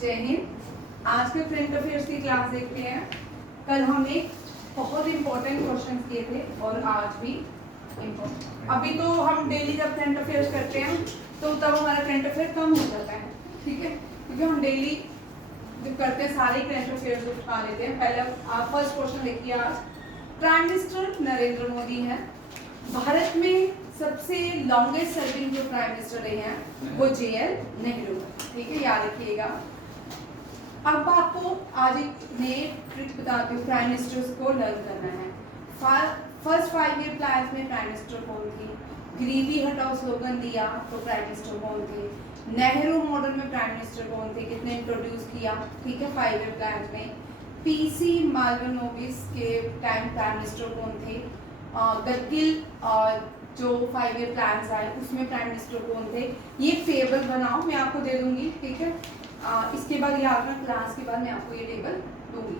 जय हिंद। आज के करंट अफेयर्स की क्लास देखते हैं। कल हमने बहुत इंपॉर्टेंट क्वेश्चन किए थे और आज भी इम्पोर्टेंट। अभी तो हम डेली जब करंट अफेयर्स करते हैं तो तब हमारा करंट अफेयर कम हो जाता है, ठीक है, क्योंकि हम डेली जब करते हैं सारे करंट अफेयर्स उठा लेते हैं। पहले आप फर्स्ट क्वेश्चन देखिए। आज प्राइम मिनिस्टर नरेंद्र मोदी हैं। भारत में सबसे लॉन्गेस्ट सर्विंग जो प्राइम मिनिस्टर रहे हैं वो JL नेहरू, ठीक है, याद रखिएगा। अब आपको आज एक नए ट्रिक बताती हूँ, प्राइम मिनिस्टर्स को लर्न करना है। फर्स्ट 5 ईयर प्लान में प्राइम मिनिस्टर कौन थी? गरीबी हटाओ स्लोगन दिया तो प्राइम मिनिस्टर कौन थे? नेहरू मॉडल में प्राइम मिनिस्टर कौन थे, कितने इंट्रोड्यूस किया, ठीक है, 5 ईयर प्लान में। PC मालवानोबिस के टाइम प्राइम मिनिस्टर कौन थे? गडगिल जो 5 ईयर प्लान आए उसमें प्राइम मिनिस्टर कौन थे? ये टेबल बनाओ, मैं आपको दे दूंगी, ठीक है। इसके बाद याद रखना, क्लास के बाद मैं आपको ये टेबल दूंगी।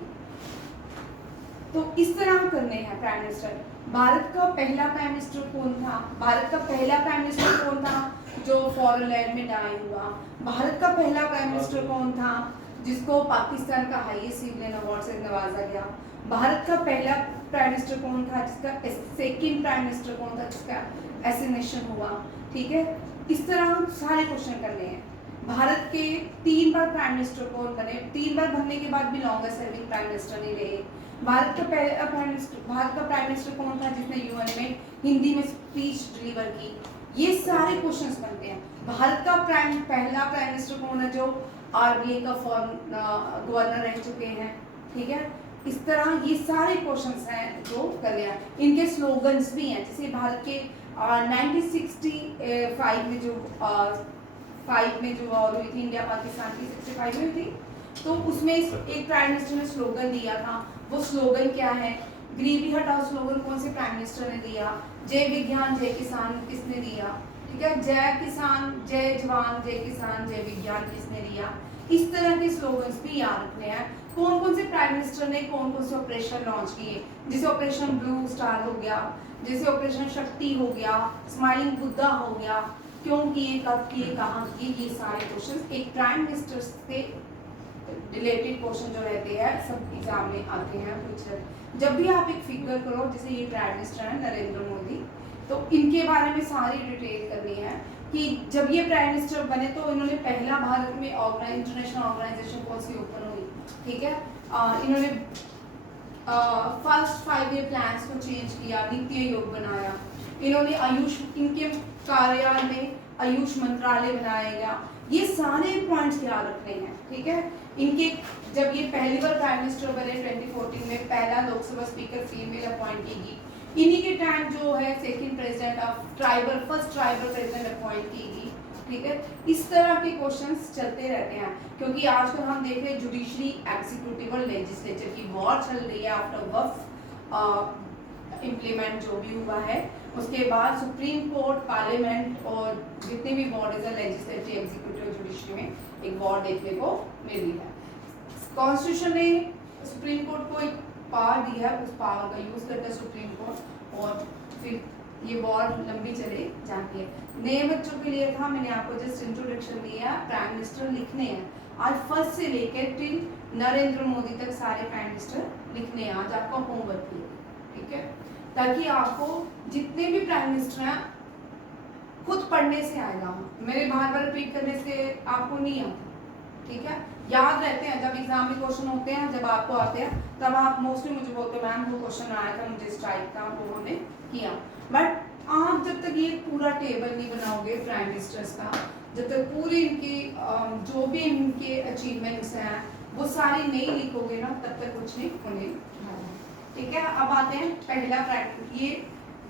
तो इस तरह करने हैं प्राइम मिनिस्टर। भारत का पहला प्राइम मिनिस्टर कौन था? भारत का पहला प्राइम मिनिस्टर कौन था जो फॉरेन लैंड में डाई हुआ? भारत का पहला प्राइम मिनिस्टर कौन था जिसको पाकिस्तान का हाईएस्ट सिविलियन अवार्ड से नवाजा गया? भारत का पहला प्राइम मिनिस्टर कौन था जिसका सेकंड प्राइम मिनिस्टर कौन था जिसका एसिनेशन हुआ? ठीक है, इस तरह सारे क्वेश्चन करने हैं। भारत के 3 बार प्राइम मिनिस्टर कौन बने? 3 बार बनने के बाद भी लॉन्गेस्ट सर्विंग प्राइम मिनिस्टर नहीं रहे। भारत का प्राइम मिनिस्टर कौन था जिसने UN में हिंदी में स्पीच डिलीवर की? ये सारे क्वेश्चंस बनते हैं। भारत का पहला प्राइम मिनिस्टर कौन है जो RBI का गवर्नर रह चुके हैं, ठीक है। इस तरह ये सारे क्वेश्चंस हैं जो करने हैं। इनके स्लोगन्स भी हैं, जैसे भारत के 1965 में जो 5 में जो वॉर हुई थी इंडिया पाकिस्तान की, 65 में हुई थी, तो उसमें एक प्राइम मिनिस्टर ने स्लोगन दिया था। वो स्लोगन क्या है? गरीबी हटाओ स्लोगन कौन से प्राइम मिनिस्टर ने दिया? जय विज्ञान जय किसान किसने दिया? ठीक है, जय किसान जय जवान जय किसान जय विज्ञान किसने दिया? इस तरह के स्लोगन्स भी याद रखने हैं। कौन कौन से प्राइम मिनिस्टर ने कौन कौन से ऑपरेशन लॉन्च किए, जैसे ऑपरेशन ब्लू स्टार हो गया, जैसे ऑपरेशन शक्ति हो गया, स्माइलिंग बुद्धा हो गया, क्यों किए, कब किए, कहाँ किए, ये सारे क्वेश्चन एक प्राइम मिनिस्टर से रिलेटेड क्वेश्चन जो रहते हैं सब एग्जाम में आते हैं फ्यूचर। जब भी आप एक फिगर करो, जैसे ये प्राइम मिनिस्टर है नरेंद्र मोदी, तो इनके बारे में सारी डिटेल करनी है कि जब ये प्राइम मिनिस्टर बने तो इन्होंने पहला भारत में इंटरनेशनल ऑर्गेनाइजेशन कौन सी ओपन हुई, ठीक है। इन्होंने फर्स्ट 5 ईयर प्लान्स को चेंज किया, नीति आयोग बनाया, इन्होंने आयुष, इनके कार्यालय में आयुष मंत्रालय बनाया गया। ये सारे पॉइंट्स याद रखने हैं, ठीक है। इनके जब ये पहली बार प्राइम मिनिस्टर बने 2014 में, पहला लोकसभा स्पीकर फीमेल अपॉइंट की गई। इन्हीं के टाइम जो है second president of tribal, first tribal president appoint की गई, ठीक है। इस तरह के क्वेश्चंस चलते रहते हैं, क्योंकि आजकल हम देख रहे हैं जुडिशरी, एग्जीक्यूटिव और लेजिस्लेचर की वॉर चल रही है आफ्टर वक्फ इम्प्लीमेंट जो भी हुआ है। उसके बाद सुप्रीम कोर्ट, पार्लियामेंट और जितने भी बॉडीज है लेजिस्लेटिव, एग्जीक्यूटिव, जुडिशरी में एक वॉर देखने को मिल रही है। कॉन्स्टिट्यूशन ने सुप्रीम कोर्ट को एक पावर दिया है, उस पावर का यूज करता है सुप्रीम कोर्ट, और फिर ये वॉर लंबी चले जाती है। नए बच्चों के लिए था, मैंने आपको जस्ट इंट्रोडक्शन दिया, प्राइम मिनिस्टर लिखने हैं आज फर्स्ट से लेकर टिल नरेंद्र मोदी तक सारे प्राइम मिनिस्टर लिखने हैं। आज आपका होमवर्क है, ठीक है, ताकि आपको जितने भी प्राइम मिनिस्टर हैं खुद पढ़ने से आएगा, मेरे बार बार रिपीट करने से आपको नहीं आता, ठीक है। याद रहते हैं, जब एग्जाम में क्वेश्चन होते हैं, जब आपको आते हैं तब आप मोस्टली मुझे बोलते मैम वो क्वेश्चन आया था, मुझे स्ट्राइक था, वो हमने किया। बट आप जब तक ये पूरा टेबल नहीं बनाओगे प्राइम मिनिस्टर्स का, जब तक पूरी इनकी जो भी इनके अचीवमेंट्स हैं वो सारी नहीं लिखोगे ना, तब तक कुछ नहीं होने वाला, ठीक है। अब आते हैं पहला प्राइम, ये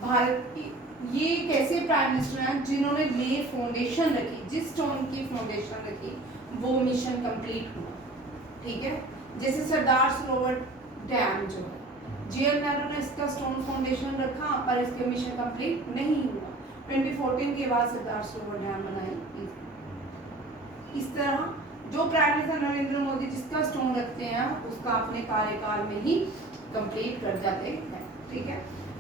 भारत की, ये एक ऐसे प्राइम मिनिस्टर हैं जिन्होंने ले फाउंडेशन रखी, जिस स्टोन की फाउंडेशन रखी वो मिशन कंप्लीट हुआ, ठीक है। जैसे सरदार सरोवर डैम जो है, JL नेहरू ने इसका स्टोन फाउंडेशन रखा पर इसके मिशन कंप्लीट नहीं हुआ। 2014 के बाद सरदार सरोवर डैम बनाई। इस तरह जो प्राइम मिनिस्टर नरेंद्र मोदी जिसका स्टोन रखते हैं उसका अपने कार्यकाल में ही कंप्लीट कर जाते हैं, ठीक है।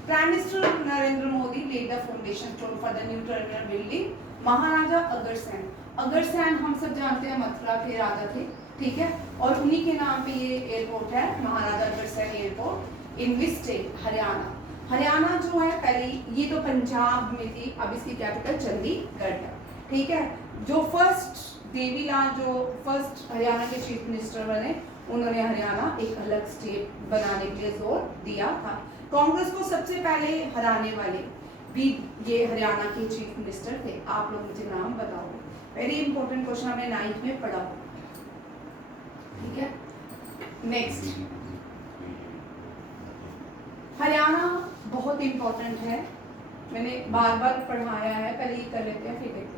Prime minister Narendra Modi laid the foundation stone for the new terminal building Maharaja Agrasen. Agrasen हम सब जानते हैं मथुरा के राजा थे, ठीक है, और उन्हीं के नाम पे ये एयरपोर्ट है, Maharaja Agrasen airport in which state, Haryana. Haryana जो है पहले ये तो पंजाब में थी, अब इसकी कैपिटल चंडीगढ़ है, ठीक है। जो फर्स्ट देवीलाल जो फर्स्ट हरियाणा के चीफ मिनिस्टर बने, उन्होंने हरियाणा एक अलग स्टेट बनाने के लिए जोर दिया था। कांग्रेस को सबसे पहले हराने वाले भी ये हरियाणा के चीफ मिनिस्टर थे। आप लोग मुझे नाम बताओ, वेरी इंपॉर्टेंट क्वेश्चन हमने 9th में पढ़ा, ठीक है। नेक्स्ट, हरियाणा बहुत इंपॉर्टेंट है, मैंने बार बार पढ़ाया है, पहले ये कर लेते हैं फिर देखते हैं।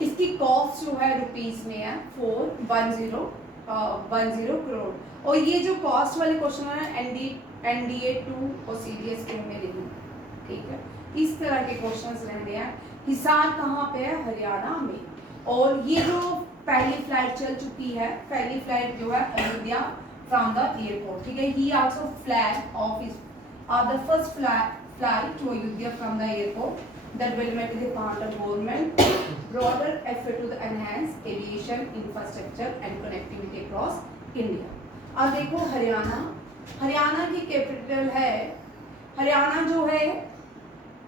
इसकी कॉस्ट जो है रुपीस में है 410 करोड़, और ये जो कॉस्ट वाले क्वेश्चन है NDA 2 और CDS 2 में लिखना, ठीक है। इस तरह के क्वेश्चंस रहने हैं। हिसार कहाँ पे है? हरियाणा में। और ये जो पहली फ्लाइट चल चुकी है, पहली फ्लाइट जो है अयोध्या फ्रॉम द एयरपोर्ट, ठीक है। ही also flag of his the first flight to Ayodhya from the airport. The development is a part of government broader effort to enhance aviation infrastructure and connectivity across India. अब देखो हरियाणा, हरियाणा की capital है, हरियाणा जो है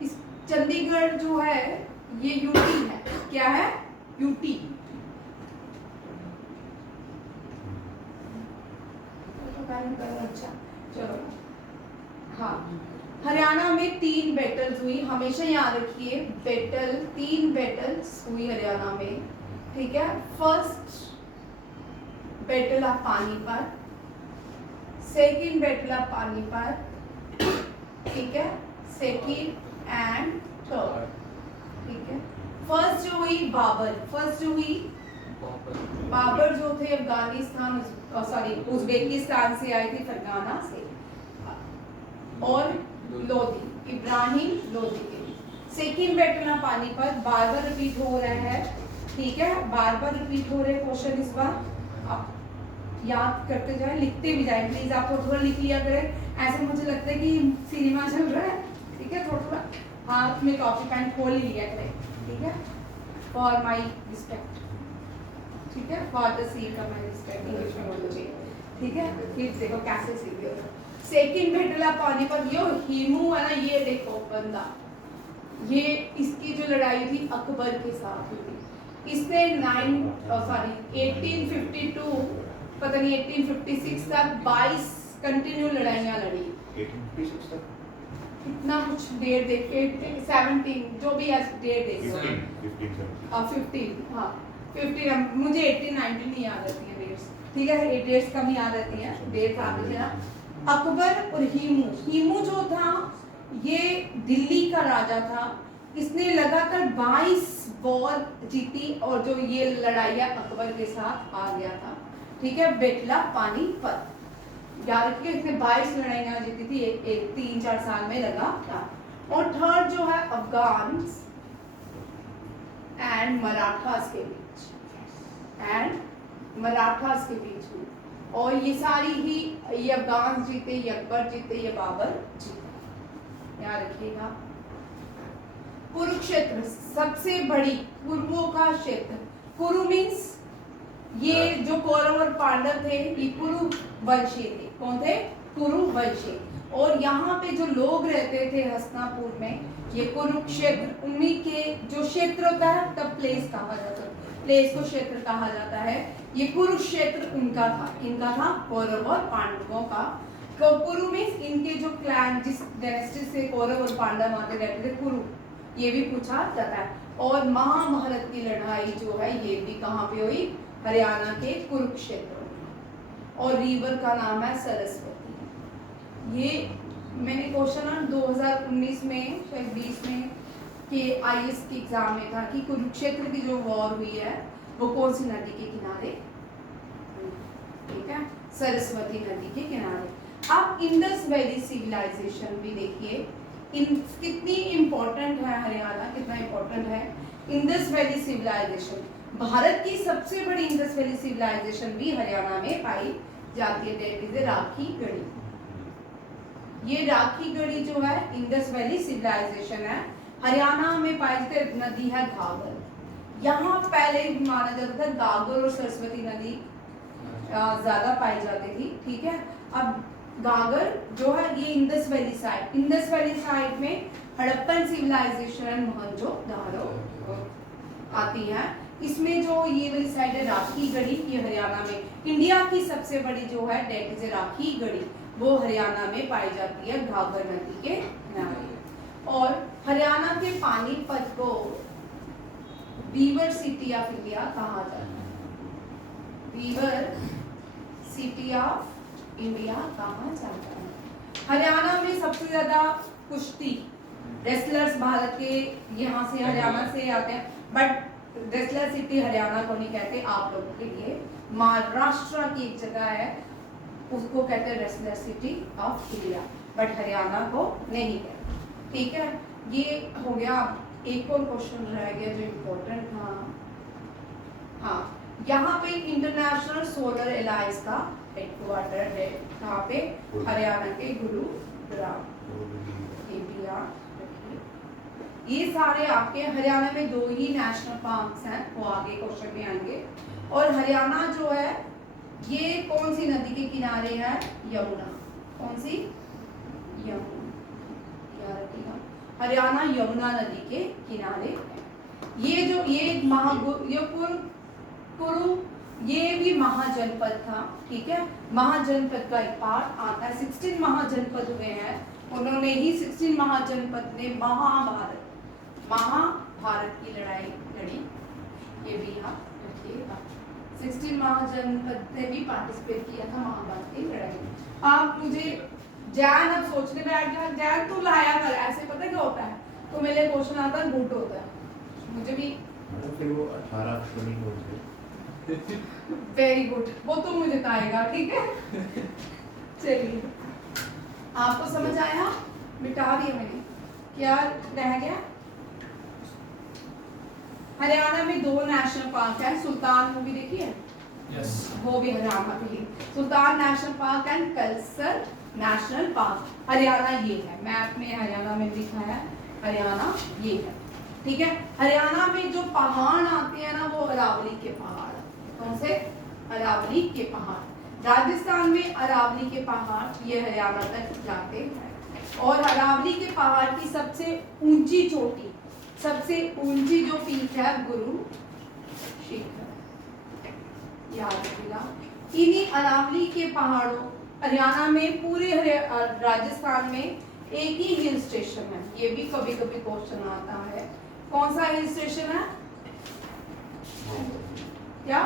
इस चंडीगढ़ जो है ये यूटी है, क्या है? यूटी। अच्छा चलो, हाँ, हरियाणा में 3 बैटल्स हुई, हमेशा याद रखिए बैटल, 3 बैटल्स हुई हरियाणा में, ठीक है। First battle of Panipat, second battle of Panipat, ठीक है, सेकंड एंड थर्ड, ठीक है। फर्स्ट जो हुई बाबर, फर्स्ट जो हुई बाबर जो थे अफगानिस्तान सॉरी उज्बेकिस्तान से आए थे, फरगाना से, और लोधी, इब्राहिम लोधी के। Second battle of Panipat bar bar repeat हो रहा है, ठीक है, बार बार रिपीट हो रहे क्वेश्चन। इस बार आप याद करते जाए, लिखते भी जाए प्लीज, आप थोड़ा लिख लिया करें, ऐसे मुझे लगता है कि सिनेमा चल रहा है, ठीक है। थोड़ा हाथ में कॉपी पेन खोल ही लिया करें, ठीक है, फॉर माई रिस्पेक्ट, ठीक है, for the seek of my respect, English में बोलना चाहिए, ठीक है। फिर देखो कैसे सीख गए। सेकंड बैटल ऑफ पानीपत, यो हिमू है ना, ये देखो बंदा, ये इसकी जो लड़ाई थी अकबर के साथ हुई थी। इसने 1852 पता नहीं 1856 तक 22 कंटिन्यू लड़ाइयाँ लड़ी। 1856 तक इतना कुछ डेट देख के 17 जो भी है डेट देख 15 हाँ 15, मुझे 18 19 नहीं याद रहती है डेट्स, ठीक है, डेट्स कम याद रहती हैं, डेट आ गई ना। अकबर और हीमू जो था ये दिल्ली का राजा था, इसने लगातार 22 वॉर जीती, और जो ये लड़ाई अकबर के साथ आ गया था, ठीक है, बैटल ऑफ पानीपत। याद रखिए इसने 22 लड़ाइयां जीती थी, एक 3-4 साल में लगा था। और थर्ड जो है अफगान एंड मराठास के बीच, हुई, और ये सारी ही, ये अफगान जीते, ये अकबर जीते, ये बाबर जीते, याद रखिएगा। कुरुक्षेत्र सबसे बड़ी कुरुओं का क्षेत्र, कुरु मीन्स ये जो कौरव और पांडव थे ये कुरु वंशी थे। कौन थे? कुरु वंशी। और यहाँ पे जो लोग रहते थे हस्तिनापुर में, ये कुरुक्षेत्र, उन्हीं के जो क्षेत्र होता है तब प्लेस कहा जाता है, प्लेस को क्षेत्र कहा जाता है। ये कुरुक्षेत्र उनका था, इनका था कौरव और पांडवों का। कुरु मीन्स इनके जो क्लैन, जिस डायनेस्टी से कौरव और पांडव आते रहते थे, कुरु, ये भी पूछा जाता है। और महाभारत की लड़ाई जो है ये भी कहाँ पे हुई? हरियाणा के कुरुक्षेत्र में, और रिवर का नाम है सरस्वती। ये मैंने क्वेश्चन 2019 में शायद 20 में के IAS के एग्जाम में था कि कुरुक्षेत्र की जो वॉर हुई है वो कौन सी नदी के किनारे? ठीक है, सरस्वती नदी के किनारे। अब इंडस वैली सिविलाइजेशन भी देखिए, कितनी इम्पोर्टेंट है हरियाणा, कितना इम्पोर्टेंट है इंडस वैली सिविलाइजेशन। भारत की सबसे बड़ी इंडस वैली सिविलाइजेशन भी हरियाणा में पाई जाती है, दैट इज राखी गढ़ी। ये राखी गढ़ी जो है इंडस वैली सिविलाइजेशन है, हरियाणा में पाई जाती नदी है घाघर। यहाँ पहले माना जाता था गागर और सरस्वती नदी ज्यादा पाई जाती थी, ठीक है। अब गागर जो है ये इंडस वैली साइड में हड़प्पन सिविलाइजेशन मोहनजोदड़ो आती है। इसमें जो ये वाली साइड है राखी गढ़ी, ये हरियाणा में। इंडिया की सबसे बड़ी जो है डेट इज राखी गढ़ी, वो हरियाणा में पाई जाती है घाघर नदी के किनारे। और हरियाणा के पानीपत को बीवर सिटी ऑफ इंडिया कहा जाता है, बीवर सिटी ऑफ इंडिया कहा जाता है। हरियाणा में सबसे ज्यादा कुश्ती रेसलर्स भारत के यहाँ से हरियाणा से आते हैं, बट रेसलर सिटी हरियाणा को नहीं कहते, आप लोगों के लिए महाराष्ट्र की एक जगह है उसको कहते हैं wrestler city of India, but Haryana को नहीं कहते, ठीक है। ये हो गया। एक और क्वेश्चन रह गया जो इम्पोर्टेंट था, हाँ, यहाँ पे इंटरनेशनल सोलर एलायंस का हेडक्वार्टर है, यहाँ पे हरियाणा के गुरुग्राम। ये सारे आपके हरियाणा में 2 ही नेशनल पार्क्स हैं, वो आगे क्वेश्चन में आएंगे। और हरियाणा जो है ये कौन सी नदी के किनारे है? यमुना। कौन सी? यमुना। याद रखिएगा, हरियाणा यमुना नदी के किनारे है। ये जो ये कुरु ये भी महाजनपद था, ठीक है। महाजनपद का एक पार्ट आता है। 16 महाजनपद हुए हैं, उन्होंने ही 16 महाजनपद ने महाभारत की लड़ाई लड़ी, ये भी याद रखिएगा। 16 महाजनपद ने भी पार्टिसिपेट किया था महाभारत की लड़ाई में। आप मुझे जैन अब सोचने बैठ गया, जैन तू लाया कर, ऐसे पता क्या होता है, तो मेरे क्वेश्चन आता है गुड होता है, मुझे भी फिर वो 18 अक्षर ही होते। वेरी गुड, वो तो मुझे बताएगा, ठीक है। चलिए, आपको समझ आया? मिटा दिया मैंने, क्या रह गया? हरियाणा में 2 नेशनल पार्क है। सुल्तान मूवी देखी है? यस। वो भी हरियाणा की है। Sultan National Park and Kalesar National Park. Haryana ये है, मैप में हरियाणा में लिखा है, हरियाणा ये है, ठीक है। हरियाणा में जो पहाड़ आते हैं ना, वो अरावली के पहाड़। कौन से? अरावली के पहाड़। राजस्थान में अरावली के पहाड़ ये हरियाणा तक जाते हैं। और अरावली के पहाड़ की सबसे ऊंची चोटी, सबसे ऊंची जो पीक है गुरु शिखर, याद रखिएगा। इन्हीं अरावली के पहाड़ों, हरियाणा में पूरे राजस्थान में एक ही हिल स्टेशन है, ये भी कभी कभी क्वेश्चन आता है। कौन सा हिल स्टेशन है? क्या?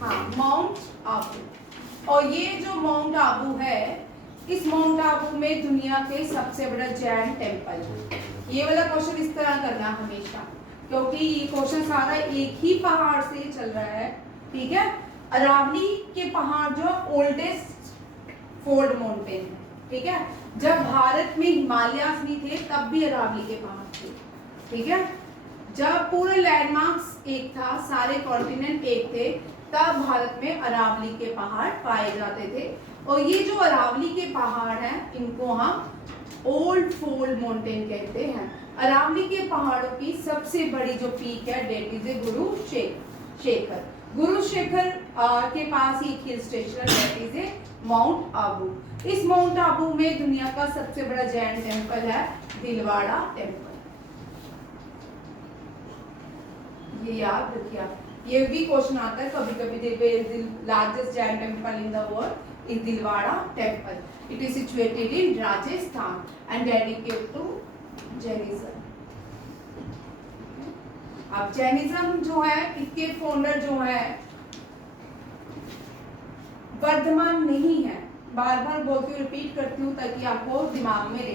हाँ, माउंट आबू। और ये जो माउंट आबू है, इस माउंट आबू में दुनिया के सबसे बड़ा जैन टेम्पल है। ये वाला क्वेश्चन इस तरह करना हमेशा, क्योंकि ये क्वेश्चन सारा एक ही पहाड़ से चल रहा है, ठीक है। अरावली के पहाड़ जो ओल्डेस्ट फोल्ड माउंटेन है, ठीक है। जब भारत में हिमालयास नहीं थे तब भी अरावली के पहाड़ थे, ठीक है। जब पूरे लैंडमार्क्स एक था, सारे कॉन्टिनेंट एक थे, तब भारत में अरावली के पहाड़ पाए जाते थे। और ये जो अरावली के पहाड़ हैं, इनको हम ओल्ड फोल्ड माउंटेन कहते हैं। अरावली के पहाड़ों की सबसे बड़ी जो पीक है, डेट इज गुरु शेखर। गुरु शेखर के पास ही hill station, that is Mount Abu. इस माउंट आबू में दुनिया का सबसे बड़ा जैन टेम्पल है दिलवाड़ा टेम्पल, ये याद रखिए आप। ये भी क्वेश्चन आता है कभी कभी, largest Jain temple in the world is Dilwara temple. It is situated in Rajasthan and dedicated to Jainism. अब जैनिज्म जो है, इसके फाउंडर जो है वर्धमान नहीं है, बार बार बोलती हूँ, रिपीट करती हूँ ताकि आपको दिमाग में रहे।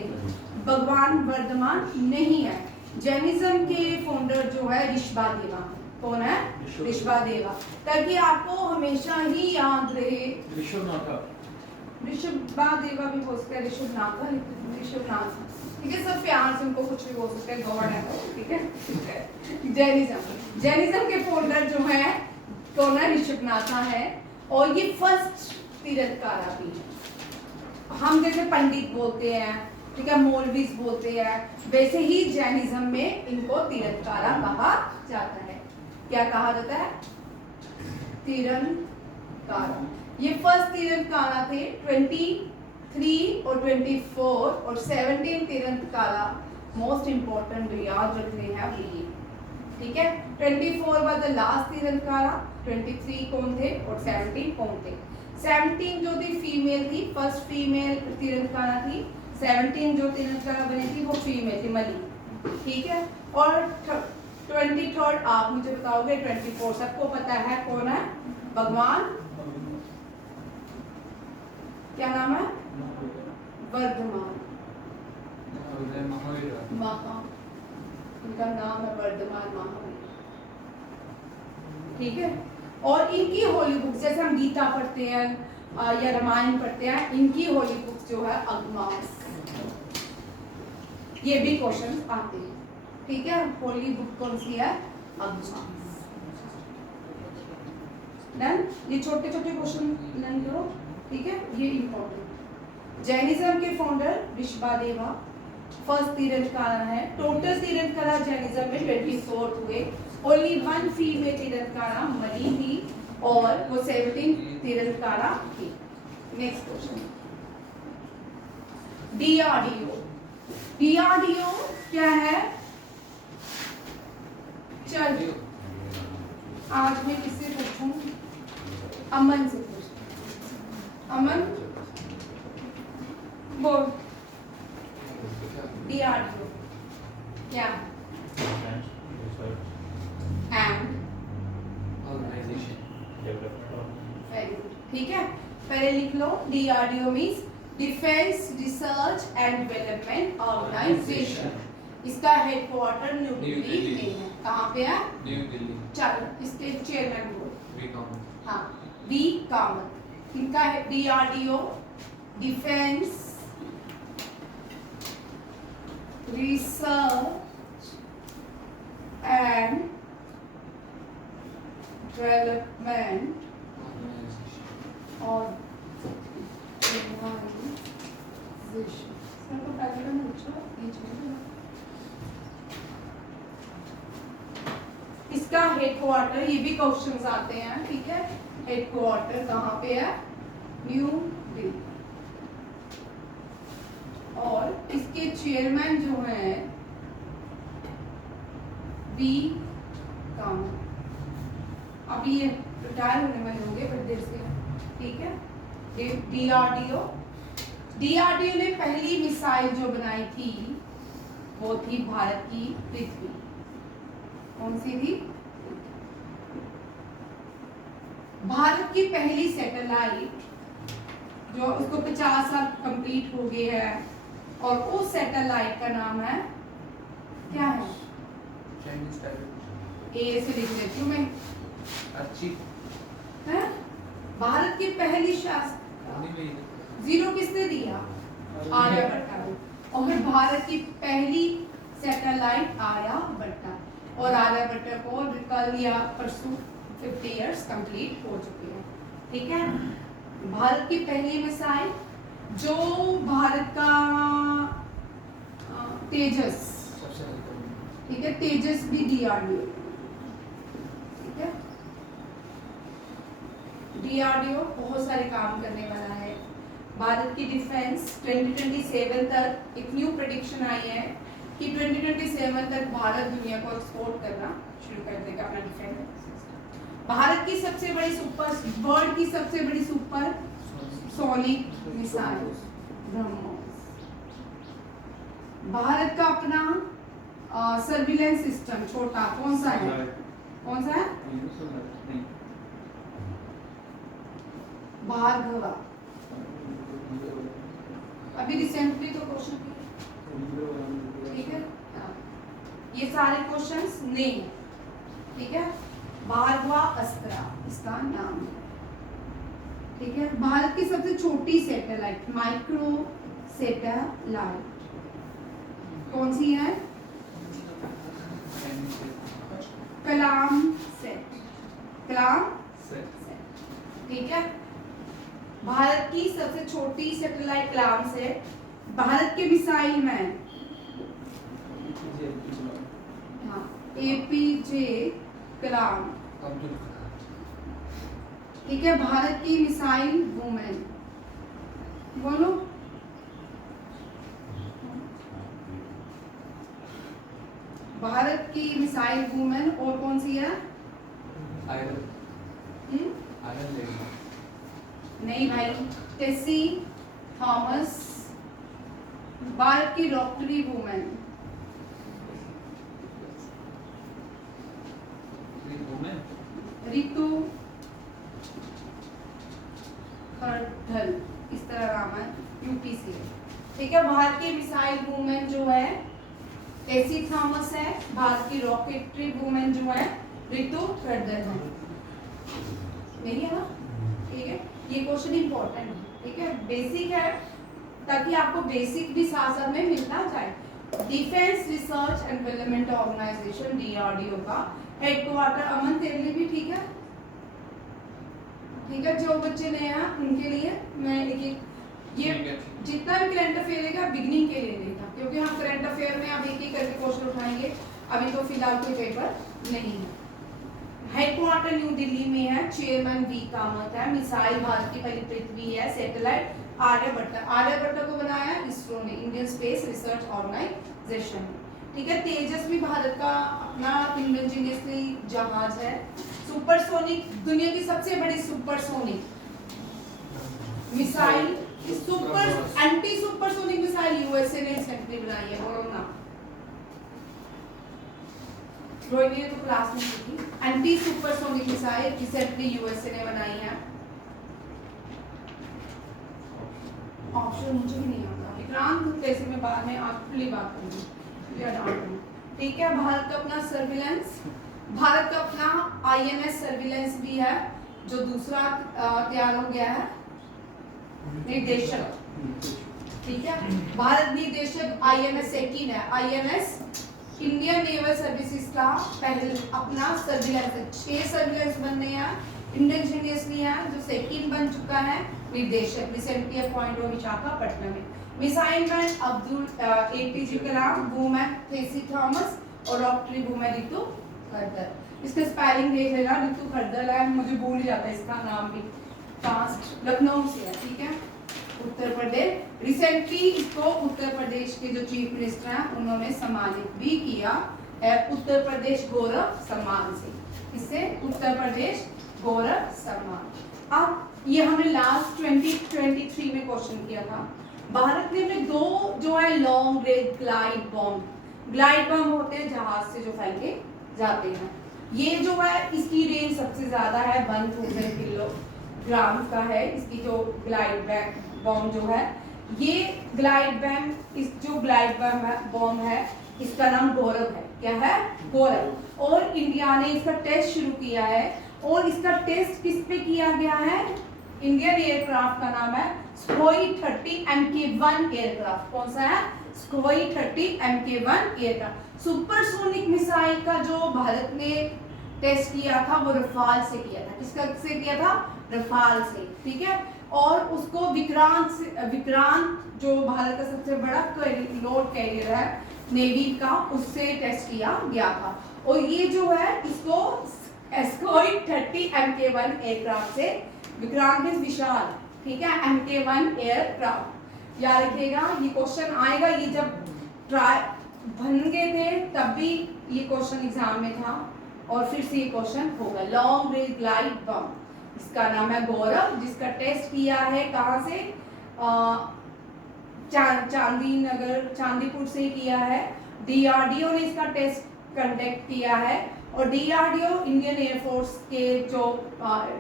भगवान वर्धमान नहीं है। जैनिज्म के फाउंडर जो है ऋषभादेवा। कौन है? ऋषभादेवा, ताकि आपको हमेशा ही याद रहे। ऋषभादेवा भी हो सकता है, ऋषभनाथ, ठीक है। सब प्यार से उनको कुछ भी हो सकता है, गॉड है, ठीक है। जैनिज्म के फाउंडर जो है कौन है? ऋषभनाथा है। और ये फर्स्ट तीर्थंकरा भी है। हम जैसे पंडित बोलते हैं, ठीक है, मौलवीज बोलते हैं, वैसे ही जैनिज्म में इनको तीर्थंकरा कहा जाता है। क्या कहा जाता है? तिरंकारा। ये फर्स्ट तिरंकारा थे 23 और 24 और 17 तिरंकारा मोस्ट इंपॉर्टेंट जो याद रखने हैं वो ये, ठीक है। 24 वाज द लास्ट तिरंकारा, 23 कौन थे और 17 कौन थे? 17 जो थी फीमेल थी, फर्स्ट फीमेल तिरंकारा थी। 17 जो तिरंकारा बनी थी वो फीमेल थी, मली, ठीक है। और 23 आप मुझे बताओगे, 24 सबको पता है कौन है? भगवान, क्या नाम है? वर्धमान महा, इनका नाम है वर्धमान महावीर, ठीक है। और इनकी होली बुक जैसे हम गीता पढ़ते हैं या रामायण पढ़ते हैं, इनकी होली बुक जो है अगमास, ये भी क्वेश्चन आते हैं, ठीक है। होली बुक कौन सी है? अगमास। डन। ये छोटे छोटे क्वेश्चन लर्न करो, ठीक है, ये इंपॉर्टेंट। जैनिज्म के फाउंडर ऋषभादेवा फर्स्ट तीर्थंकरा है। टोटल तीर्थंकरा जैनिज्म में 24 हुए। ओनली वन फीमेल तीर्थंकरा मरी थी और वो 17 तीर्थंकरा थी। Next question, DRDO. डीआरडीओ क्या है? चल आज मैं किससे पूछूं? अमन से पूछूं। अमन बोल, डीआरडीओ क्या है? एंड ऑर्गेनाइजेशन वेरी गुड, ठीक है। पहले लिख लो, DRDO means defence research and development organisation. इसका हेडक्वार्टर न्यू दिल्ली में है। कहाँ पे है? न्यू दिल्ली। चलो इसके चेयरमैन बोल। वी कामत। हाँ, वी कामत। इनका है DRDO defence research and development और इसका हेडक्वार्टर, ये भी क्वेश्चंस आते हैं, ठीक है। हेडक्वार्टर कहाँ पे है? न्यू दिल्ली। और इसके चेयरमैन जो है वी कामत। अब ये रिटायर होने वाले होंगे बड़े देर से, ठीक है। डीआरडीओ, डीआरडीओ ने पहली मिसाइल जो बनाई थी वो थी भारत की पृथ्वी। कौन सी थी? भारत की पहली सैटेलाइट जो उसको 50 साल कंप्लीट हो गए हैं, और उस सैटेलाइट का नाम है क्या है? ए से लिख देती हूँ मैं। है? भारत की पहली जीरो किसने दिया? आर्यभट्टा ने। और भारत की पहली सैटेलाइट आर्यभट्टा, और आर्यभट्टा को कल या परसों 50 इयर्स कंप्लीट हो चुके हैं, ठीक है। भारत की पहली मिसाइल जो भारत का तेजस, ठीक है, तेजस भी डीआरडीओ, ठीक है। डीआरडीओ बहुत सारे काम करने वाला है। भारत की डिफेंस 2027 तक एक न्यू प्रेडिक्शन आई है कि 2027 तक भारत दुनिया को एक्सपोर्ट करना शुरू कर देगा अपना डिफेंस। भारत की सबसे बड़ी सुपर, वर्ल्ड की सबसे बड़ी super sonic missile BrahMos. Bharat का अपना सर्विलेंस सिस्टम छोटा कौन सा है? कौन सा है? भार्गवा। अभी रिसेंटली तो क्वेश्चन, ठीक है। ये सारे क्वेश्चंस नहीं, ठीक है। भार्गवा अस्त्रा इसका नाम है, ठीक है। भारत की सबसे छोटी सैटेलाइट माइक्रो सैटेलाइट कौन सी है? कलाम सेट, कलाम सेट, ठीक है। भारत की सबसे छोटी सैटेलाइट कलाम सेट। भारत के मिसाइल मैन, हाँ, एपीजे कलाम। अब्दुल कलाम। ठीक है, भारत की मिसाइल वुमेन बोलो। भारत की मिसाइल वुमेन और कौन सी है? Iron hmm? Iron lady. नहीं भाई, टेसी थॉमस। भारत की डॉक्टरी वुमेन, वुमेन रितु खरधल, इस तरह नाम है, यूपी से। ठीक है, भारत की मिसाइल वुमेन जो है टेसी थॉमस है, भारत की रॉकेटरी वुमेन जो है रितु खरधल है। नहीं है ना? ठीक है, ये क्वेश्चन इंपॉर्टेंट है। ठीक है, बेसिक है ताकि आपको बेसिक भी साथ साथ में मिलना जाए। Defence research and development organisation DRDO का हेडक्वार्टर, अमन तेरे लिए भी ठीक है? ठीक है, जो बच्चे नए हैं उनके लिए मैं ये जितना भी करंट अफेयर है बिगनिंग के लिए देगा, क्योंकि हम करंट अफेयर में अब एक करके क्वेश्चन उठाएंगे। अभी तो फिलहाल कोई पेपर नहीं है। हेडक्वार्टर न्यू दिल्ली में है, चेयरमैन V कामत है, मिसाइल भारत की पहली पृथ्वी है, सैटेलाइट आर्यभट्ट को बनाया इसरो ने, इंडियन स्पेस रिसर्च ऑर्गेनाइजेशन। ठीक है, तेजस्वी भारत का अपना इंडिजिनियसली जहाज है। सुपरसोनिक, दुनिया की सबसे बड़ी supersonic missile, super anti supersonic missile USA ने रिसेंटली बनाई है। बोलो ना, रोहिणी ने तो क्लास में की थी। Anti supersonic missile recently USA ने बनाई है। ऑप्शन मुझे भी नहीं आता, विक्रांत जैसे मैं बाद में आपके लिए बात करूंगी या डालूंगी। ठीक है, भारत का अपना सर्विलेंस, भारत का अपना INS सर्विलेंस भी है, जो दूसरा तैयार हो गया है, निर्देशक। ठीक है, भारत निर्देशक INS सेकिन है। INS इंडियन नेवल सर्विसेज का पहले अपना सर्विलेंस, 6 सर्विलेंस बनने हैं इंडिजिनियसली है, जो सेकिन बन चुका है निर्देशक, रिसेंटली अपॉइंट हुआ विशाखापट्टनम में। मिसाइल मैन अब्दुल APJ कलाम, वुमेन टेसी थॉमस और डॉक्टरी वुमेन रितु खरदल। इसका स्पेलिंग देख लेना, रितु खरदल है, मुझे भूल जाता है इसका नाम भी। पास लखनऊ से है। ठीक है, उत्तर प्रदेश। रिसेंटली इसको उत्तर प्रदेश के जो चीफ मिनिस्टर हैं उन्होंने सम्मानित भी किया है उत्तर प्रदेश गौरव सम्मान से। इससे उत्तर प्रदेश गौरव सम्मान। अब ये हमने लास्ट 2023 में क्वेश्चन किया था। भारत ने अपने 2 जो है लॉन्ग रेंज ग्लाइड बम होते हैं जहाज से जो फेंके जाते हैं। ये जो है इसकी रेंज सबसे ज्यादा है, 1000 किलोग्राम का है इसकी जो ग्लाइड बम जो है। ये ग्लाइड बम, इस जो ग्लाइड बम है इसका नाम गौरव है। क्या है? गौरव। और इंडिया ने इसका टेस्ट शुरू किया है, और इसका टेस्ट किस पे किया गया है? इंडियन एयरक्राफ्ट का नाम है सुखोई 30 Mk1 एयरक्राफ्ट। कौन सा है? Sukhoi 30 Mk1 aircraft. Supersonic missile का जो भारत ने टेस्ट किया था वो रफाल से किया था। किसका से किया था? रफाल से। ठीक है, और उसको विक्रांत जो भारत का सबसे बड़ा लोड कैरियर है नेवी का, उससे टेस्ट किया गया था। और ये जो है इसको सुखोई 30 Mk1 एयरक्राफ्ट से, विक्रांत मींस विशाल, ठीक है, Mk1 एयरक्राफ्ट याद रखिएगा। ये क्वेश्चन आएगा, ये जब ट्राई बन गए थे तब भी ये क्वेश्चन एग्जाम में था, और फिर से ये क्वेश्चन होगा। लॉन्ग रेंज ग्लाइड बम, इसका नाम है गौरव, जिसका टेस्ट किया है कहाँ से? चांदीपुर से किया है। DRDO ने इसका टेस्ट कंडक्ट किया है, और DRDO इंडियन एयरफोर्स के जो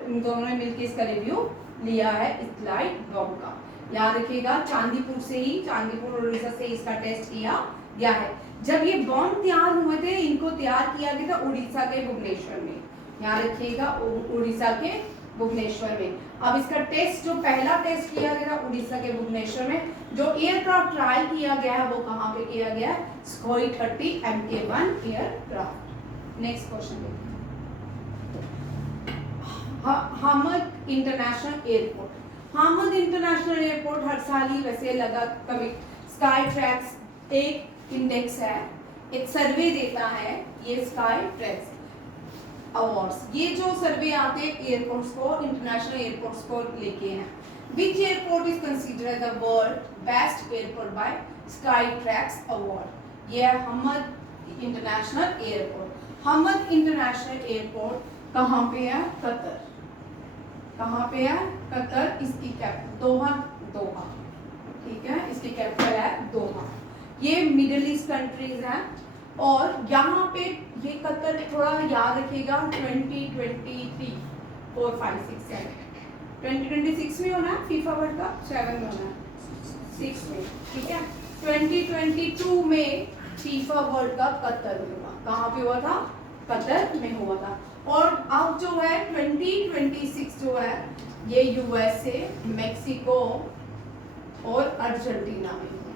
इन दोनों ने मिलकर इसका रिव्यू लिया है इस ग्लाइड बम का। याद रखिएगा, चांदीपुर से ही, चांदीपुर उड़ीसा से इसका टेस्ट किया गया है। जब ये बम तैयार हुए थे, इनको तैयार किया गया था उड़ीसा के भुवनेश्वर में। याद रखिएगा, उड़ीसा के भुवनेश्वर में। अब इसका टेस्ट, जो पहला टेस्ट किया गया था उड़ीसा के भुवनेश्वर में, जो एयरक्राफ्ट ट्रायल किया गया है वो कहाँ पे किया गया है? Sukhoi 30 Mk1 aircraft. Next question देखिए। Hamad International Airport. Hamad International Airport हर साल ही वैसे लगा, कभी स्काई ट्रैक्स एक इंडेक्स है, एक सर्वे देता है ये स्काई ट्रैक्स। अवार्ड्स, ये जो सर्वे आते हैं एयरपोर्ट्स को, इंटरनेशनल एयरपोर्ट्स को लेके हैं। Which airport is considered the world best airport by Skytrax award? ये है Hamad International Airport. Hamad International Airport कहाँ पे है? कतर। कहाँ पे है? कतर। इसकी कैपिटल दोहा, दोहा, ठीक है, इसकी कैपिटल है दोहा। ये मिडिल ईस्ट कंट्रीज हैं और यहाँ पे ये कतर थोड़ा याद रखिएगा 2023 4 5 6 7 2026 में होना है फीफा वर्ल्ड कप, 7 में होना है 6 में, ठीक है। 2022 में फीफा वर्ल्ड कप कतर में हुआ। कहाँ पे हुआ था? कतर में हुआ था। और अब जो है 2026 जो है ये यूएसए, मेक्सिको और अर्जेंटीना में हुआ,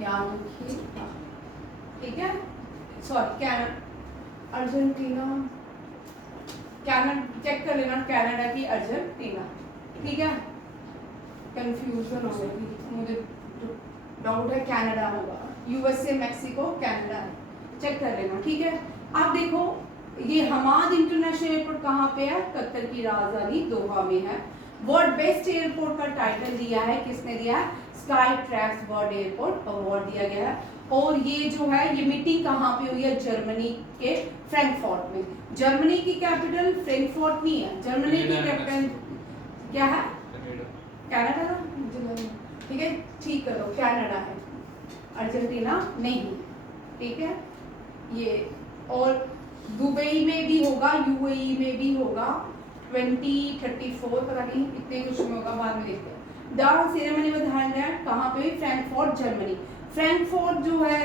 याद रखिए, ठीक है। सॉरी अर्जेंटीना, कनाडा, चेक कर लेना, कनाडा की अर्जेंटीना, ठीक है। कंफ्यूजन हो गई मुझे, डाउट है कनाडा होगा, यूएसए, मेक्सिको, कनाडा है, चेक कर लेना, ठीक है। आप देखो ये हमाद इंटरनेशनल एयरपोर्ट कहाँ पे है? कतर की राजधानी दोहा में है। वर्ल्ड बेस्ट एयरपोर्ट का टाइटल दिया है, किसने दिया है? स्काईट्रैक्स वर्ल्ड एयरपोर्ट अवार्ड दिया गया है। और ये जो है ये मीटिंग कहाँ पे हुई है? जर्मनी के फ्रैंकफर्ट में। जर्मनी की कैपिटल फ्रैंकफर्ट नहीं है, जर्मनी की कैपिटल क्या है? कनाडा ना, मुझे लगा, ठीक है, ठीक करो, कनाडा है, अर्जेंटीना नहीं, ठीक है। ये और दुबई में भी होगा, यूएई में भी होगा, 2034 पता नहीं कितने कुछ में होगा, बाद में देखते हैं। द सेरेमनी में ध्यान दें कहाँ पे? Frankfurt, Germany. फ्रैंकफर्ट जो है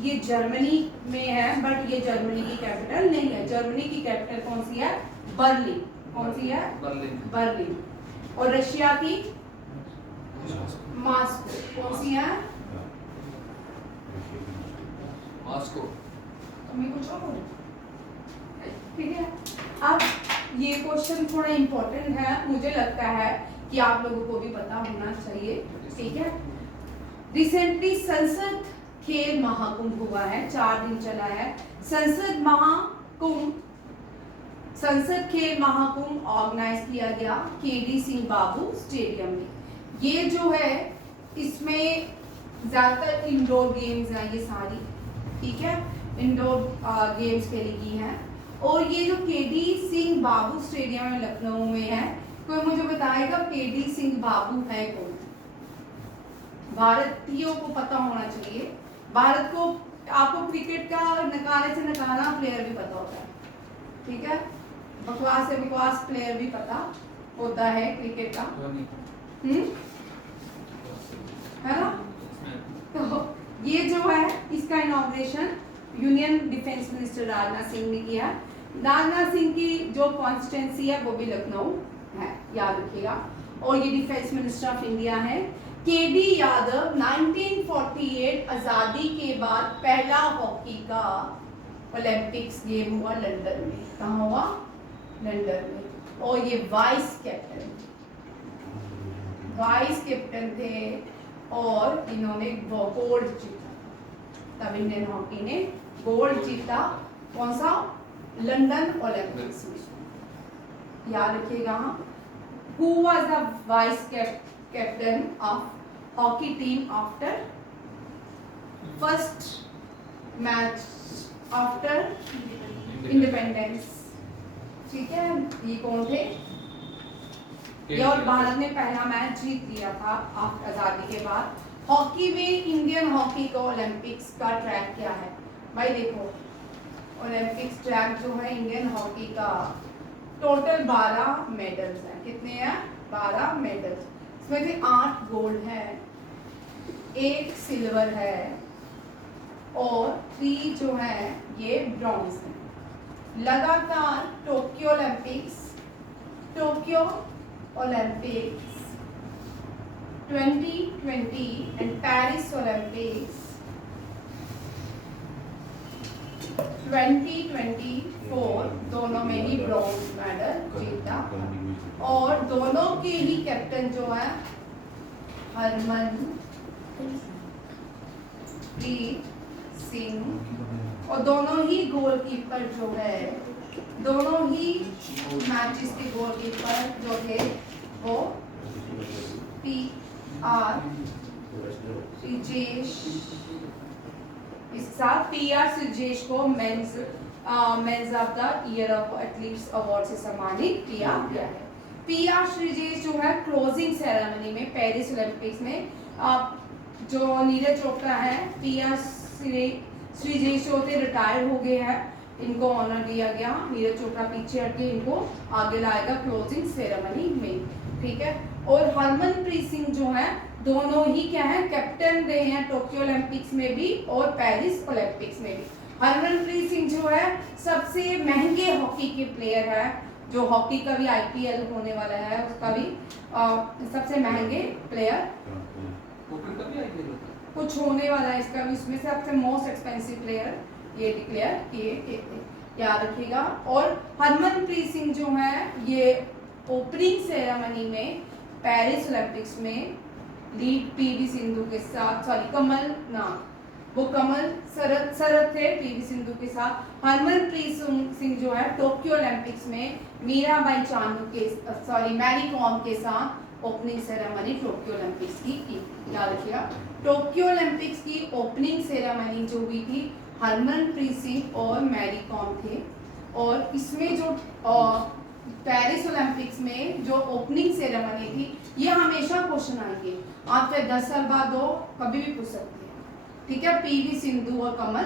ये जर्मनी में है, बट ये जर्मनी की कैपिटल नहीं है। जर्मनी की कैपिटल कौन सी है? बर्लिन। कौन सी है? बर्लिन। बर्लिन। और रशिया की मॉस्को। कौन सी है? मॉस्को। तुम्हें कुछ और बोलो, ठीक है। अब ये क्वेश्चन थोड़ा इम्पोर्टेंट है, मुझे लगता है कि आप लोगों को भी पता होना चाहिए, ठीक है। रिसेंटली संसद खेल महाकुंभ हुआ है, 4 दिन चला है संसद महाकुंभ। संसद खेल महाकुंभ ऑर्गेनाइज किया गया केडी सिंह बाबू स्टेडियम में। ये जो है इसमें ज्यादातर इंडोर गेम्स हैं, ये सारी, ठीक है, इंडोर गेम्स खेली गई हैं। और ये जो केडी सिंह बाबू स्टेडियम है लखनऊ में है, कोई मुझे बताएगा केडी सिंह बाबू है कौन? भारतीयों को पता होना चाहिए। भारत को, आपको क्रिकेट का नकारे से नकारा प्लेयर भी पता होता है, ठीक है, बकवास से बकवास प्लेयर भी पता होता है क्रिकेट का, है ना। तो ये जो है इसका inauguration union defence minister Rajnath Singh ने किया। राजनाथ सिंह की जो कॉन्स्टिट्यूंसी है वो भी लखनऊ है, याद रखिएगा। और ये डिफेंस मिनिस्टर ऑफ इंडिया है। केडी यादव 1948 आजादी के बाद पहला हॉकी का ओलंपिक्स गेम हुआ लंदन में। कहाँ हुआ? लंदन में। और ये वाइस कैप्टन थे और इन्होंने गोल्ड जीता, तब इंडियन हॉकी ने गोल्ड जीता। कौन सा? लंदन ओलंपिक्स में, याद रखिएगा। Who was the vice captain of hockey team after first match after independence? ठीक है, ये कौन थे? ये और भारत ने पहला मैच जीत लिया था आजादी के बाद। हॉकी में इंडियन हॉकी का ओलंपिक्स का ट्रैक क्या है भाई? देखो ओलंपिक्स ट्रैक जो है इंडियन हॉकी का, टोटल 12 मेडल्स हैं। कितने हैं? 12 मेडल्स। इसमें से 8 गोल्ड है, 1 सिल्वर है और 3 जो है ये ब्रॉन्ज है। लगातार Tokyo Olympics 2020 and Paris Olympics 2024 दोनों में ही ब्रॉन्ज मेडल जीता। और दोनों के ही कैप्टन जो है हरमनप्रीत सिंह, और दोनों ही गोलकीपर जो है दोनों ही मैचेस के गोलकीपर जो थे वो PR श्रीजेश, इस साथ PR श्रीजेश को men's of the year of athletes award से सम्मानित किया गया है। PR श्रीजेश जो है क्लोजिंग सेरेमनी में पेरिस ओलंपिक्स में जो नीरज चोपड़ा है, PR श्रीजेश होते रिटायर हो गए हैं, इनको ऑनर दिया गया। नीरज चोपड़ा पीछे हट के इनको आगे लाएगा क्लोजिंग सेरेमनी में, ठीक है। और हरमनप्रीत सिंह जो है दोनों ही क्या है कैप्टन रहे हैं टोक्यो ओलंपिक्स में भी और पेरिस ओलंपिक्स में भी। हरमनप्रीत सिंह जो है सबसे महंगे हॉकी के प्लेयर है, जो हॉकी का भी IPL होने वाला है उसका भी सबसे महंगे प्लेयर हॉकी का भी IPL होता है। कुछ होने वाला है इसका भी, उसमें से सबसे मोस्ट एक्सपेंसिव प्लेयर ये डिक्लेयर किए गए थे, याद रखिएगा। और हरमनप्रीत सिंह जो है ये ओपनिंग सेरेमनी में पेरिस ओलंपिक्स में लीड PV सिंधु के साथ, कमल शरद थे PV सिंधु के साथ। हरमनप्रीत सिंह जो है टोक्यो ओलंपिक्स में मीराबाई चानू के मैरी कॉम के साथ ओपनिंग सेरेमनी टोक्यो ओलंपिक्स की याद रखिएगा। टोक्यो ओलंपिक्स की ओपनिंग सेरेमनी जो हुई थी हरमनप्रीत सिंह और मैरी कॉम थे। और इसमें जो पेरिस ओलंपिक्स में जो ओपनिंग सेरेमनी थी, ये हमेशा क्वेश्चन आएंगे आपसे 10 साल बाद हो, कभी भी पूछ सकते हैं, ठीक है। PV सिंधु और कमल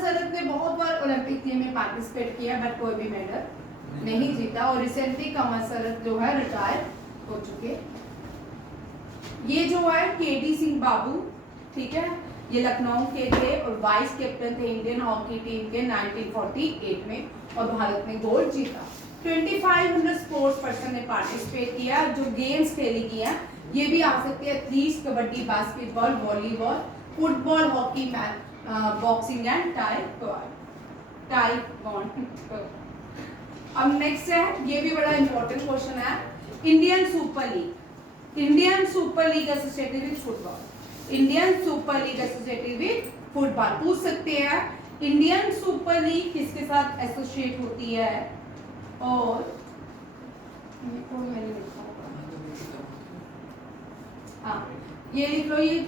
शरद ने बहुत बार ओलंपिक गेम में पार्टिसिपेट किया बट कोई भी मेडल नहीं जीता। और रिसेंटली कमल शरद जो है रिटायर हो चुके। ये जो है KD सिंह बाबू, ठीक है, ये लखनऊ के थे और वाइस कैप्टन थे इंडियन हॉकी टीम के 1948 में और भारत ने गोल्ड जीता। 2500 स्पोर्ट्स पर्सन ने पार्टिसिपेट किया, जो गेम्स खेली गई हैं ये भी आ सकती है athletes, kabaddi, basketball, volleyball, football, hockey, boxing and taekwondo. अब नेक्स्ट है, ये भी बड़ा इंपॉर्टेंट क्वेश्चन है, Indian super league associated with football. Indian super league associated with football पूछ सकते हैं, इंडियन सुपर लीग किसके साथ एसोसिएट होती है? और ये लिख लो, ये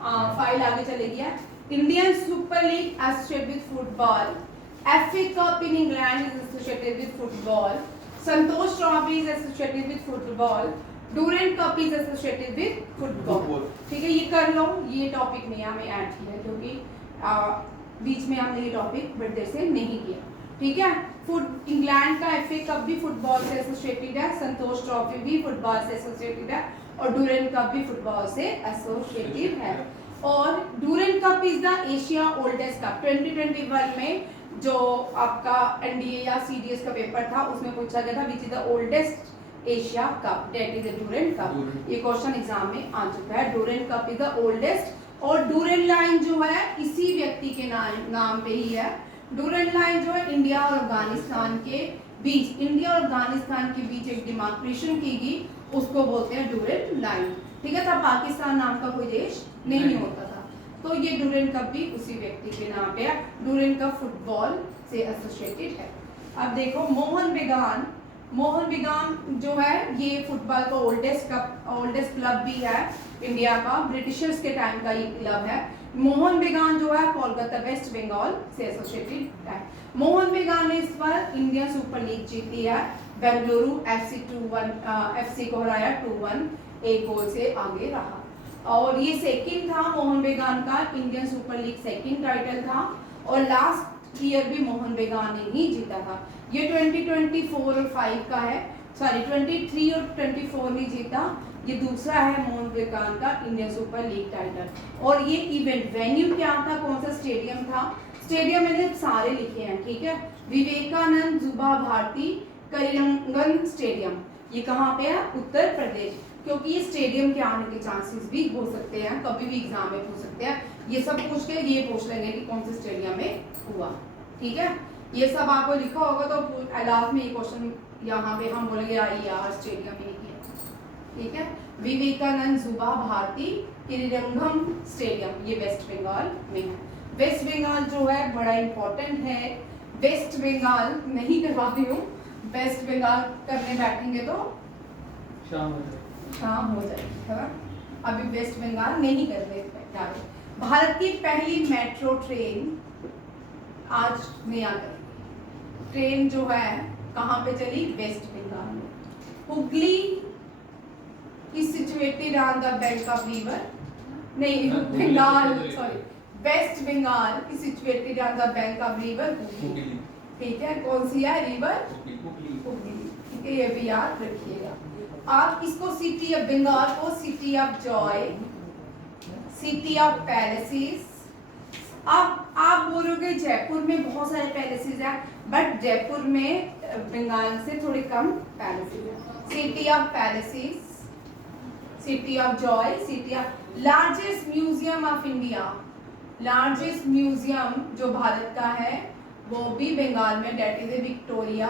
फाइल आगे चलेगी है। Indian super league associated with football, FA cup in England is associated with football, Santosh trophy is associated with football, Durand cup is associated with football, ठीक है। ये कर लो, ये टॉपिक में हमें ऐड किया क्योंकि बीच में हमने ये टॉपिक बड़ी देर से नहीं किया, ठीक है। इंग्लैंड का FA कप भी फुटबॉल से एसोसिएटेड है, संतोष ट्रॉफी भी फुटबॉल से एसोसिएटेड है और डूरेंट कप भी फुटबॉल से एसोसिएटेड है। और Durand cup is the Asia oldest cup. 2021 में जो आपका NDA या CDS का पेपर था उसमें पूछा गया था which is the oldest Asia cup, that is the Durand cup. ये क्वेश्चन एग्जाम में आ चुका है। Durand cup is the oldest और डूरेंट लाइन जो है इसी व्यक्ति के नाम पे ही है। डूरेंट लाइन जो है इंडिया और अफगानिस्तान के बीच एक डिमार्केशन की गई, उसको बोलते हैं डूरेंट लाइन, ठीक है। तब पाकिस्तान नाम का कोई देश नहीं होता था, तो ये डूरेंट कप भी उसी व्यक्ति के नाम पे है। डूरेंट कप फुटबॉल से एसोसिएटेड है। अब देखो मोहन बेगान जो है ये फुटबॉल का ओल्डेस्ट क्लब भी है इंडिया का, ब्रिटिशर्स के टाइम का ये क्लब है। मोहन बेगान जो है कोलकाता वेस्ट बंगाल से एसोसिएटेड है। मोहन बेगान ने इस बार इंडियन सुपर लीग जीती है, बेंगलुरु FC को हराया 2-1, एक गोल से आगे रहा। और ये सेकंड था मोहन बेगान का, Indian super league second title था और लास्ट ईयर भी मोहन बेगान ने ही जीता था। ये 2024 और 5 का है, 23 और 24 नहीं जीता, ये दूसरा है मोहन बेगान का इंडियन सुपर लीग टाइटल। और ये इवेंट वेन्यू क्या था, कौन सा स्टेडियम था? स्टेडियम मैंने सारे लिखे हैं, ठीक है। विवेकानंद जुबा भारती कलिंगन स्टेडियम, ये कहाँ पे है? उत्तर प्रदेश। क्योंकि ये स्टेडियम के आने के चांसेस भी हो सकते हैं, कभी भी एग्जाम में पूछ सकते हैं। ये सब पूछ के ये पूछ लेंगे कि कौन से स्टेडियम में हुआ, ठीक है। ये सब आपको लिखा होगा तो लास्ट में ये क्वेश्चन यहाँ पे हम बोलेंगे यार स्टेडियम में किया, ठीक है। विवेकानंद जुबा भारती किरिरंगम स्टेडियम, ये वेस्ट बंगाल में है। वेस्ट बंगाल जो है बड़ा इंपॉर्टेंट है, वेस्ट बंगाल नहीं करवाती हूँ, वेस्ट बंगाल करने बैठेंगे तो शाम हो जाए। शाम हो जाएगी, है ना। अभी वेस्ट बंगाल नहीं कर रहे जा रहे। भारत की पहली मेट्रो ट्रेन आज नया कर ट्रेन जो है कहाँ पे चली, वेस्ट बंगाल में। Hooghly is situated on the bank of river, नहीं Bengal, sorry, waste Bengal is situated on the bank of river Hooghly. ठीक है, कौन सी है रिवर, हुगली। ठीक है, ये भी याद रखिएगा आप इसको। सिटी ऑफ बंगाल को city of joy, city of palaces. आप बोलोगे जयपुर में बहुत सारे पैलेसेस हैं, बट जयपुर में बंगाल से थोड़े कम पैलेसेस हैं। City of palaces, city of joy, city of largest museum of India. Largest museum जो भारत का है वो भी बंगाल में, that is Victoria,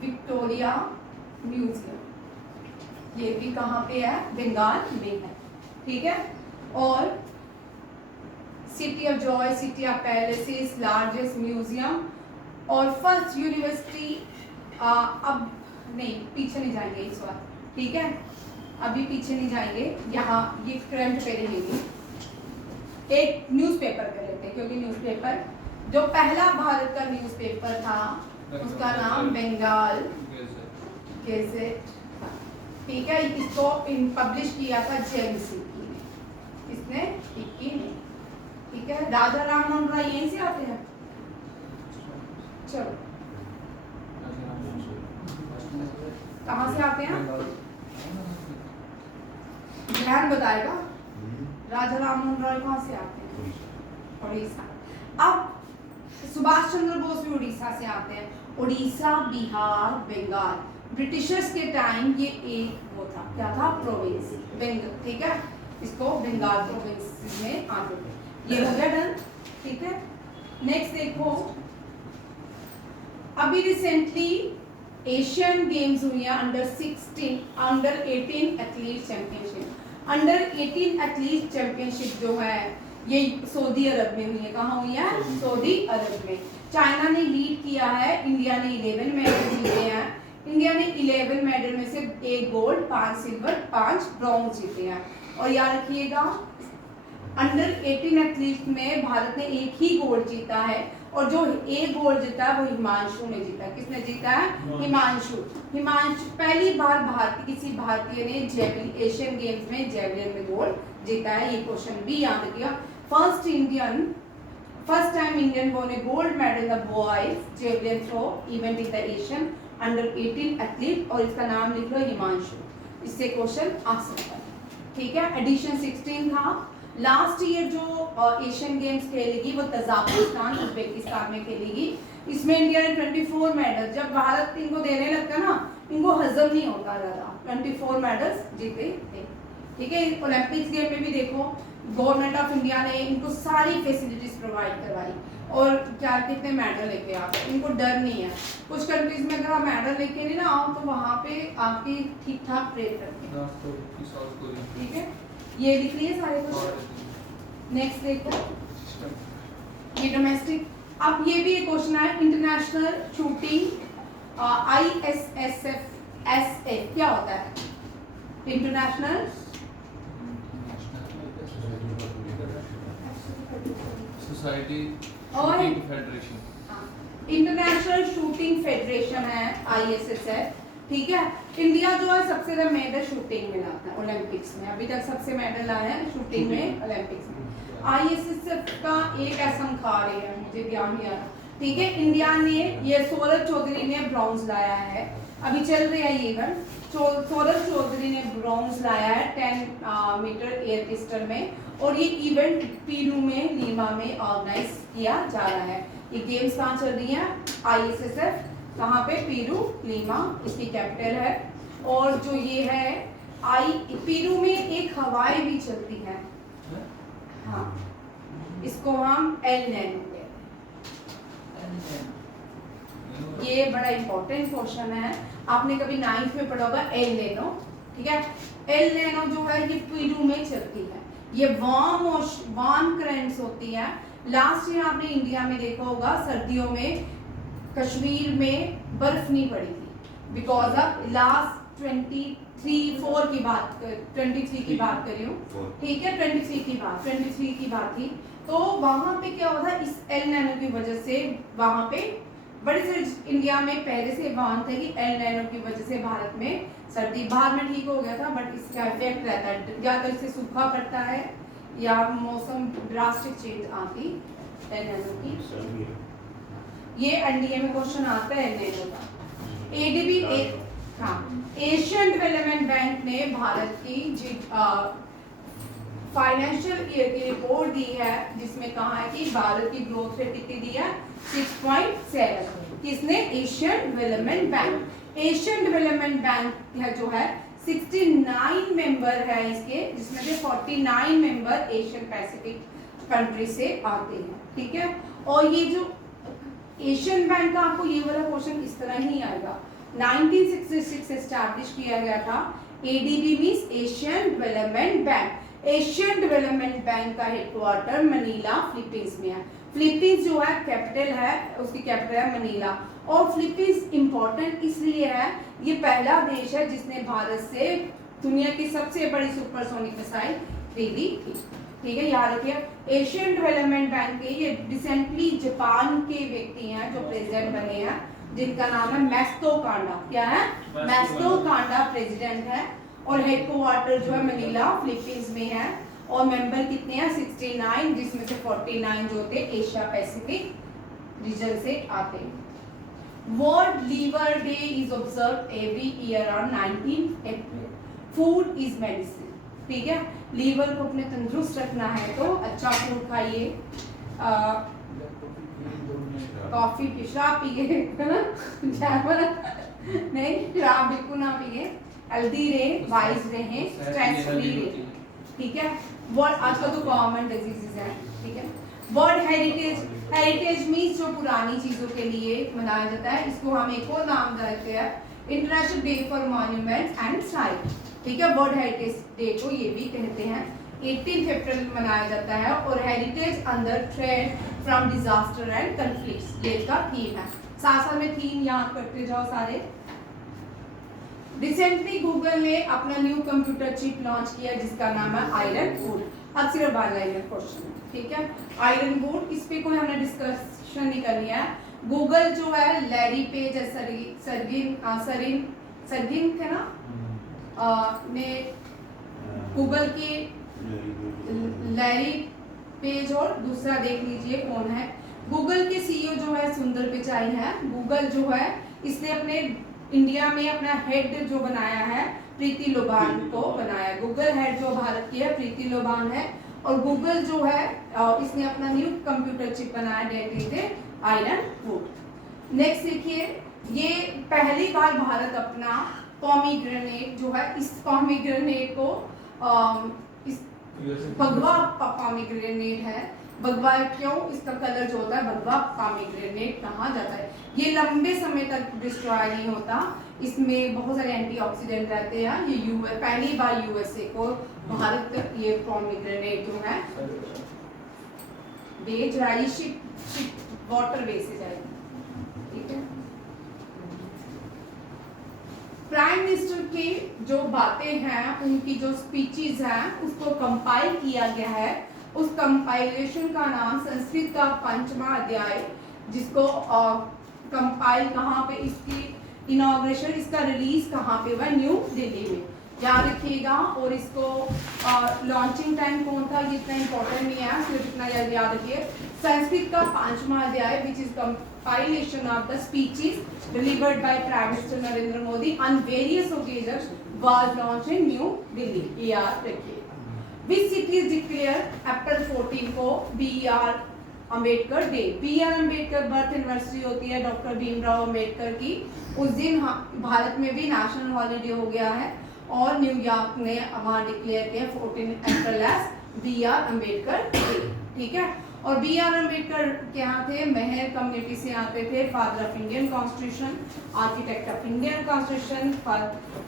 Victoria museum. ये भी कहाँ पे है, बंगाल में है। ठीक है, और city of joy, city of palaces, largest museum और फर्स्ट यूनिवर्सिटी। अब नहीं, पीछे नहीं जाएंगे इस बार, ठीक है, अभी पीछे नहीं जाएंगे, यहाँ ये करंट पे रहेगी। एक न्यूज़पेपर कर लेते हैं, क्योंकि न्यूज़पेपर जो पहला भारत का न्यूज़पेपर था उसका नाम बंगाल गैजेट था। ठीक है, इसको पब्लिश किया था जेम्स सिक्की ने, इसने सिक्की ने। ठीक है, राजा राममोहन राय यहीं से आते हैं। चलो, कहाँ से आते हैं, ध्यान बताएगा। राजा राममोहन राय कहाँ से आते हैं, उड़ीसा। अब सुभाष चंद्र बोस भी उड़ीसा से आते हैं। उड़ीसा, बिहार, बंगाल, ब्रिटिशर्स के टाइम ये एक वो था, क्या था, प्रोविंस, बंगाल। ठीक है, इसको बंगाल प्रोविंस में आते थे। ये हो गया डन। ठीक है, नेक्स्ट देखो, अभी रिसेंटली एशियन गेम्स हुई है under 18 athlete championship. Under 18 athlete championship जो है ये सऊदी अरब में हुई है। कहाँ हुई है, सऊदी अरब में। चाइना ने लीड किया है, इंडिया ने 11 मेडल जीते हैं। इंडिया ने 11 मेडल में से 1 गोल्ड, 5 सिल्वर, 5 ब्रॉन्ज जीते हैं। और याद रखिएगा, अंडर 18 एथलीट में भारत ने 1 ही गोल्ड जीता है, और जो 1 गोल्ड जीता है वो हिमांशु ने जीता। किसने जीता है, हिमांशु। हिमांशु पहली बार किसी भारतीय ने जेवलिन एशियन गेम्स में जेवलिन में गोल्ड जीता है। ये क्वेश्चन भी याद रखिएगा। First time Indian won a gold medal in the boys javelin throw event in the Asian under 18 athlete, और इसका नाम लिख लो हिमांशु। इससे क्वेश्चन आ सकता है। ठीक है, एडिशन 16 था। लास्ट ईयर जो एशियन गेम्स खेलेगी वो तजाकिस्तान, उज्बेकिस्तान में खेलेगी। इसमें इंडिया ने 24 मेडल, जब भारत इनको देने लगता ना, इनको हजम नहीं होता ज़्यादा, 24 मेडल्स जीते थे। ठीक है, ओलंपिक्स गेम में भी देखो, गवर्नमेंट ऑफ इंडिया ने इनको सारी फैसिलिटीज प्रोवाइड करवाई, और क्या कितने मेडल लेके आते, इनको डर नहीं है। कुछ कंट्रीज में अगर आप मेडल लेके नहीं ना आओ तो वहाँ पे आपकी ठीक ठाक ट्रेन करते हैं। ठीक है, ये लिख लिए सारे क्वेश्चन। नेक्स्ट देखो, ये डोमेस्टिक। अब ये भी एक क्वेश्चन है, इंटरनेशनल शूटिंग ISSF क्या होता है, इंटरनेशनल सोसाइटी और shooting federation. International shooting federation है ISSF। ठीक है, इंडिया जो है सबसे ज़्यादा मेडल शूटिंग में लाता है ओलंपिक्स में। अभी तक सबसे मेडल आए हैं शूटिंग में ओलंपिक्स में। ISSF का एक असम खा रही है, मुझे ध्यान नहीं आ रहा। ठीक है, इंडिया ने ये सौरभ चौधरी ने ब्रॉन्ज लाया है, अभी चल रहा है ये इवेंट। सौरभ चौधरी ने ब्रॉन्ज लाया है 10 मीटर एयर पिस्टल में, और ये इवेंट पीरू में, लीमा में ऑर्गेनाइज किया जा रहा है। ये गेम्स कहाँ चल रही है, ISSF कहाँ पे, पीरू, लीमा इसकी कैपिटल है। और जो ये है पीरू में एक हवाई भी चलती है, हाँ, इसको हम एल नैनो कहते हैं। ये बड़ा इंपॉर्टेंट क्वेश्चन है, आपने कभी 9th में पढ़ा होगा एल नैनो। ठीक है, एल नैनो जो है ये पीरू में चलती है। ये वार्म करंट्स होती है, लास्ट ईयर आपने इंडिया में देखा होगा सर्दियों में कश्मीर में बर्फ नहीं पड़ी थी बिकॉज ऑफ लास्ट 23 की बात कर रही हूँ, ठीक है, 23 की बात थी। तो वहां पे क्या हुआ था, इस एल नैनो की वजह से वहां पे बड़े से इंडिया में पहले से बात था कि एल नैनो की वजह से भारत में सर्दी बाहर में ठीक हो गया था, बट इसका इफेक्ट रहता है, या तो इससे सूखा पड़ता है या मौसम ड्रास्टिक चेंज आती एल नैनो की। ये एनडीए में क्वेश्चन आता है एल नैनो का। एडीबी हाँ, एशियन डेवलपमेंट बैंक ने भारत की फाइनेंशियल ईयर की रिपोर्ट दी है जिसमें कहा है कि भारत की ग्रोथ रेट कितनी दी है, 6.7। किसने? Asian development bank. Asian development bank है जो है 69 मेंबर है इसके, जिसमें से 49 मेंबर एशियन पैसिफिक कंट्री से आते हैं, ठीक है। और ये जो एशियन बैंक का आपको ये वाला क्वेश्चन इस तरह ही आएगा। 1966 एस्टैब्लिश किया गया था। ADB means Asian development bank. Asian development bank का हेडक्वार्टर मनीला फिलीपींस में है। फिलीपींस जो है कैपिटल है, उसकी कैपिटल है मनीला। और फिलीपींस इंपॉर्टेंट इसलिए है, ये पहला देश है जिसने भारत से दुनिया की सबसे बड़ी सुपरसोनिक मिसाइल खरीदी थी, ठीक है, याद रखिए। एशियन डेवलपमेंट बैंक के ये रिसेंटली जापान के व्यक्ति हैं जो प्रेसिडेंट बने हैं, जिनका नाम है मैस्तो कांडा। क्या है? मैस्तो कांडा प्रेसिडेंट है। और हेडक्वार्टर जो है मनीला फिलीपींस में है। और मेंबर कितने हैं? 69, जिसमें से 49 जो होते एशिया पैसिफिक रीजन से आते हैं। World liver day is observe every year on 19 April. Food is medicine, ठीक है। लीवर को अपने तंदुरुस्त रखना है तो अच्छा फूड खाइए, कॉफी पी, शराब पिए नहीं, शराब बिल्कुल ना पिए, हेल्दी रहे, वाइज रहे, स्ट्रेस फ्री रहे, ठीक है। वर्ल्ड आजकल तो कॉमन डिजीजेस हैं, ठीक है। वर्ल्ड हेरिटेज, हेरिटेज मीन्स जो पुरानी चीजों के लिए मनाया जाता है, इसको हम एक और नाम देते हैं international day for monuments and site, ठीक है। वर्ल्ड हेरिटेज डे को ये भी कहते हैं। 18 अप्रैल मनाया जाता है। और heritage under threat from disaster and conflicts, ये इसका थीम है। साथ साथ में थीम याद करते जाओ सारे। रिसेंटली गूगल ने अपना न्यू कंप्यूटर चिप लॉन्च किया जिसका नाम है आयरन वुड। अब सिर्फ बार लाइनर क्वेश्चन, ठीक है। आयरन वुड, इस पे कोई हमने डिस्कशन नहीं करनी है। गूगल जो है लैरी पेज सरगिन थे ना, ने गूगल के लैरी पेज, और दूसरा देख लीजिए कौन है। गूगल के सीईओ जो है सुंदर पिचाई है। गूगल जो है इसने अपने इंडिया में अपना हेड जो बनाया है प्रीति लोबान को बनाया। गूगल हेड जो भारत की है प्रीति लोबान है। और गूगल जो है इसने अपना न्यू कंप्यूटर चिप बनाया डेडिकेटेड आयरन वुड। नेक्स्ट देखिए, ये पहली बार भारत अपना पॉमीग्रेनेट जो है, इस पॉमीग्रेनेट को इस भगवा पॉमीग्रेनेट है। भगवा क्यों? इसका कलर जो होता है भगवा पॉमीग्रेनेट कहा जाता है। ये लंबे समय तक डिस्ट्रॉय नहीं होता, इसमें बहुत सारे एंटीऑक्सीडेंट रहते हैं। ये पहली बार यूएसए को भारत ये पॉमीग्रेनेट जो है बेच रहा है, शिप वाटर वे से जाएगी, ठीक है। प्राइम मिनिस्टर के जो बातें हैं, उनकी जो स्पीचेस हैं, उसको कंपाइल किया गया है। उस कंपाइलेशन का नाम संस्कृत का 5वां अध्याय, जिसको कंपाइल कहाँ पे, इसकी इनॉग्रेशन, इसका रिलीज कहाँ पे हुआ? न्यू दिल्ली में, याद रखिएगा। और इसको लॉन्चिंग टाइम कौन था, ये इतना इंपॉर्टेंट नहीं है, सिर्फ इतना याद रखिए। संस्कृत का 5वां अध्याय which is compilation of the speeches delivered by Prime Minister Narendra Modi on various occasions was launched in New Delhi, ये याद रखिए। Which city is declared April 14 को B.R. Ambedkar day? B.R. Ambedkar birth anniversary होती है डॉक्टर भीमराव अम्बेडकर की। उस दिन भारत में भी नेशनल हॉलीडे हो गया है। और न्यूयॉर्क ने वहाँ डिक्लेयर किया 14 अप्रैल एज B.R. अम्बेडकर डे, ठीक है। और बी आर अम्बेडकर क्या थे, मेहर कम्युनिटी से आते थे, father of Indian constitution, architect of Indian constitution,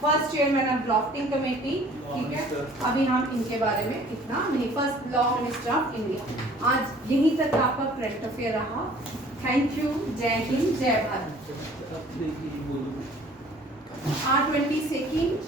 first chairman of drafting committee. ठीक है, अभी हम इनके बारे में इतना नहीं, first law minister of India. आज यहीं तक आपका करंट अफेयर रहा। थैंक यू, जय हिंद, जय भारत। 22